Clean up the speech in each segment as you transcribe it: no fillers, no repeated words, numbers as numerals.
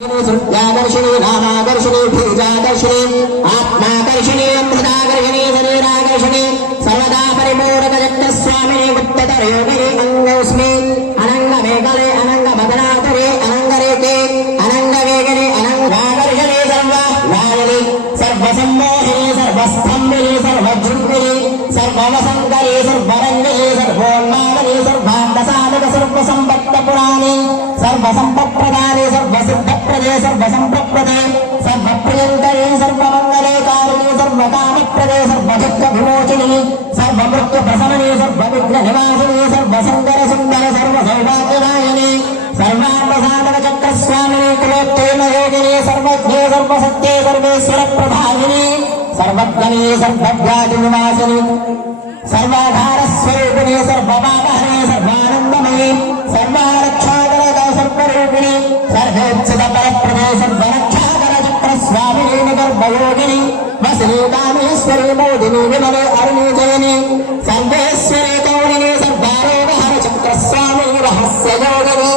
सृत्याकर्षणे नामाकर्षणे बीजाकर्षणे आत्माकर्षणे अमृताकर्षणे शरीराकर्षणे सर्वदा परिपूर्णकजट्टस्वामिने गुप्ततरयोगिने अङ्गोऽस्मि अनङ्गमेकले अनङ्गमदनातरे अनङ्गरेते अनङ्गवेगने अनङ्गाकर्षणे सर्ववायने सर्वसम्मोहिने सर्वस्थम्भिने सर्वजृम्भिने सर्ववसङ्करे सर्वरङ्गिने सर्वोन्मादने सर्वान्तसाधक सर्वसम्पत्तपुराणे सर्वसम्पत्प्रदाने सर्वसिद्धप्रदे सर्वसम्पत्प्रदे सर्वप्रियङ्करे सर्वमङ्गले कारिणे सर्वकामप्रदे सर्वदुःखविमोचिने सर्वमृत्युप्रशमने सर्वविघ्ननिवासिने सर्वसुन्दरसुन्दर सर्वसौभाग्यदायिने सर्वार्थसाधकचक्रस्वामिने कुलोत्तोलयोगिने सर्वज्ञे सर्वसत्ये सर्वेश्वरप्रभाविने सर्वज्ञने सर्वव्याधिनिवासिने सर्वाधारस्वरूपिणे सर्वपापहरे सर्वानन्दमये सर्वारक्षाकरक सर्वरूपिणे सर्वेच्छितपरप्रदे सर्वरक्षाकरचक्रस्वामिने निगर्भयोगिनि वसिने कामेश्वरे मोदिनि विमले अरुणे जयने सर्वेश्वरे कौरिणे सर्वारोगहरचक्रस्वामिने रहस्ययोगिनि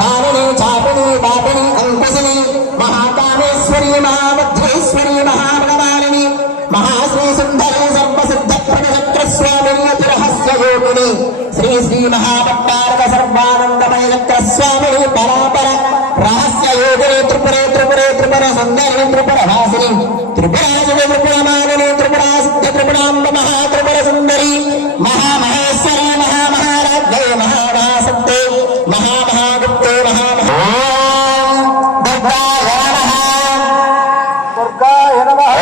भाविने चापिने पापिनि अङ्कुशिनि महाकामेश्वरी महाबुद्धेश्वरी महाभगवानिनि महाश्री सुन्दरे सर्वसिद्धप्रदचक्रस्वामिनि अतिरहस्ययोगिनि श्री श्री महाभट्टारक सर्वानन्दमय चक्रस्वामिनि परापर रहस्ययोगिनि त्रिपुरे त्रिपुरे त्रिपुर सुन्दरिनि त्रिपुरवासिनि त्रिपुराजिनि त्रिपुरमालिनि त्रिपुरासिद्ध त्रिपुराम्ब महात्रिपुर सुन्दरी महामहेश्वरी महामहाराज्ञे महारासत्ते महामहागुप्ते दुर्गाय नमः दुर्गाय नमः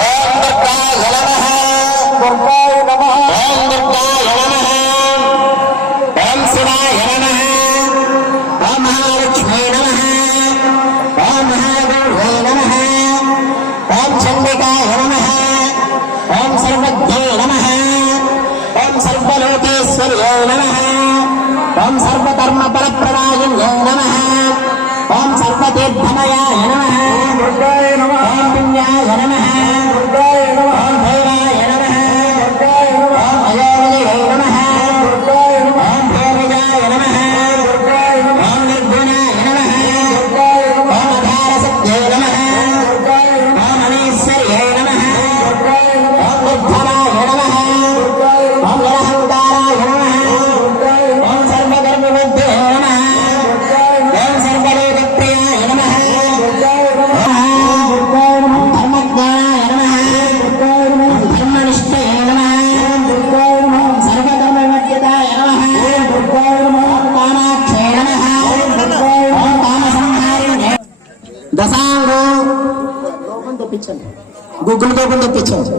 ओम शिवाय नमः ओम महालक्ष्मी नमः ओम महागौरी नमः ओम चंडिकाय नमः ओम सर्वज्ञे नमः ओम सर्वलोकेश्वर्ये नमः ओम सर्वकर्मफलप्रदायिन्ये नमः ओम सर्वतीर्थमयाय नमः दुर्गाय नमः ओम पुण्याय नमः दुर्गाय नमः ओम देवाय नमः दुर्गाय नमः ओम अयोनिधये नमः दुर्गाय नमः ओम भोगजाय नमः दुर्गाय नमः ओम निर्गुणाय नमः दुर्गाय नमः ओम अधारसत्ये नमः दुर्गाय नमः ओम अनीश्वर्ये नमः दुर्गाय नमः ओम निर्धनाय नमः दुर्गाय नमः ओम निरहङ्काराय नमः दुर्गाय नमः ओम सर्वकर्मबुद्धे नमः दुर्गाय नमः ओम सर्वलोकप्रियाय नमः दुर्गाय नमः ओम धर्मज्ञानाय नमः दुर्गाय नमः ओम धर्मनिष्ठये नमः दुर्गाय नमः ओम सर्वकर्मविद्यताय नमः दुर्गाय नमः ओम कामाक्षये नमः दुर्गाय ओम कामसंहारिण्ये దశాంగం తెప్పించండి గుగ్గులు తోపం తెప్పించండి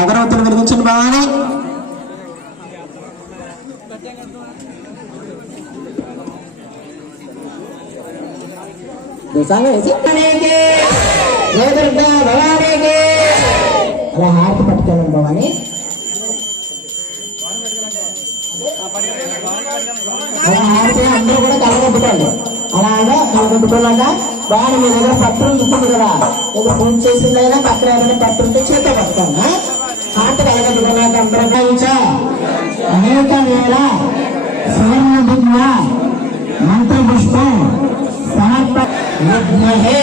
అగరవత్తులు వెలిగించండి బాగానే దశాంగం వేసి జయ దుర్గా భవానీకి అలా హారతి పట్టుకెళ్ళండి భవాని అలా హారతి అందరూ కూడా కలగొట్టుకోండి అలాగా కలగొట్టుకున్నాక బాగా మీ దగ్గర పత్రం ఉంటుంది కదా ఇక్కడ పూజ చేసిందైనా పత్రం ఏదైనా పత్రం ఉంటే చేత పట్టుకోండి హారతి కలగొట్టుకున్నాక అందరూ అనేక వేల సువర్ణ దివ్య మంత్రపుష్పం సమర్ప యజ్ఞహే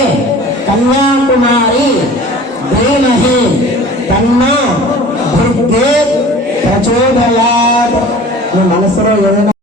కన్యాకుమారి ధీమహి తన్నో దుర్గే ప్రచోదయాత్ మీ మనసులో ఏదైనా